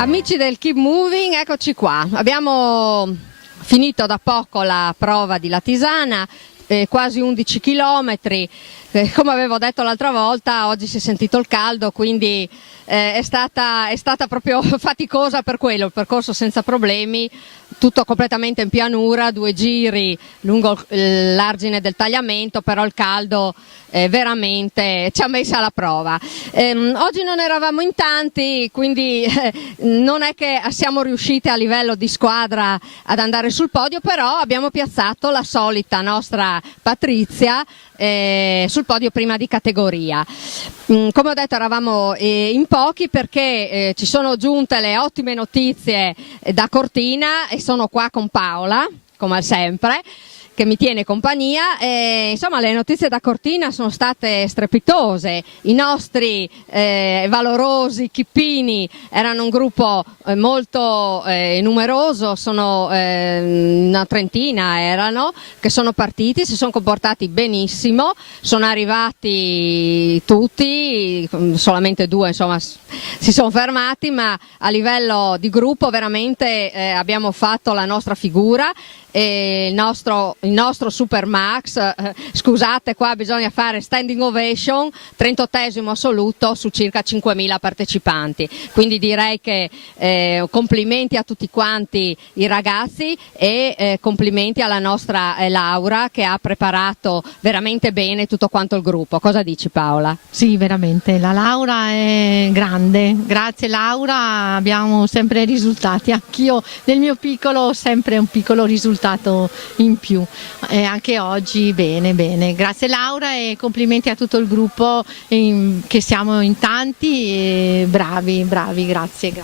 Amici del Keep Moving, eccoci qua. Abbiamo finito da poco la prova di Latisana, quasi 11 chilometri. Come avevo detto l'altra volta, oggi si è sentito il caldo, quindi è stata proprio faticosa per quello, il percorso senza problemi, tutto completamente in pianura, 2 giri lungo l'argine del tagliamento, però il caldo veramente ci ha messo alla prova. Oggi non eravamo in tanti, quindi non è che siamo riusciti a livello di squadra ad andare sul podio, però abbiamo piazzato la solita nostra Patrizia sul podio prima di categoria. Come ho detto, eravamo in pochi perché ci sono giunte le ottime notizie da Cortina e sono qua con Paola, come sempre, che mi tiene compagnia. Insomma, le notizie da Cortina sono state strepitose. I nostri valorosi chippini erano un gruppo molto numeroso, sono una trentina erano, che sono partiti, si sono comportati benissimo, sono arrivati tutti, solamente 2 insomma si sono fermati, ma a livello di gruppo veramente abbiamo fatto la nostra figura. Il nostro Super Max, scusate, qua bisogna fare standing ovation, 38esimo assoluto su circa 5.000 partecipanti, quindi direi che complimenti a tutti quanti i ragazzi e complimenti alla nostra Laura, che ha preparato veramente bene tutto quanto il gruppo. Cosa dici, Paola? Sì, veramente, la Laura è grande, grazie Laura, abbiamo sempre risultati, anch'io nel mio piccolo ho sempre un piccolo risultato in più, anche oggi bene, grazie Laura e complimenti a tutto il gruppo che siamo in tanti e bravi, grazie.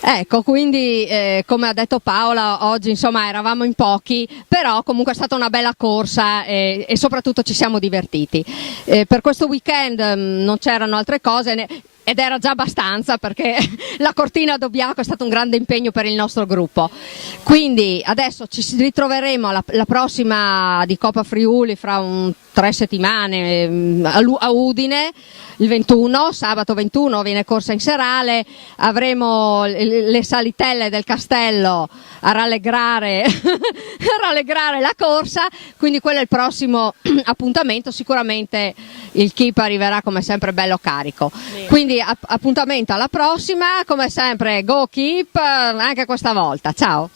Ecco, quindi come ha detto Paola, oggi insomma eravamo in pochi, però comunque è stata una bella corsa e soprattutto ci siamo divertiti. Per questo weekend non c'erano altre cose, ed era già abbastanza, perché la Cortina d'Obbiaco è stato un grande impegno per il nostro gruppo. Quindi adesso ci ritroveremo la prossima di Coppa Friuli fra 3 settimane a Udine, il 21, sabato 21 viene corsa in serale, avremo le salitelle del castello a rallegrare, la corsa, quindi quello è il prossimo appuntamento. Sicuramente il Keep arriverà come sempre bello carico. Quindi appuntamento alla prossima, come sempre Go Keep anche questa volta, ciao!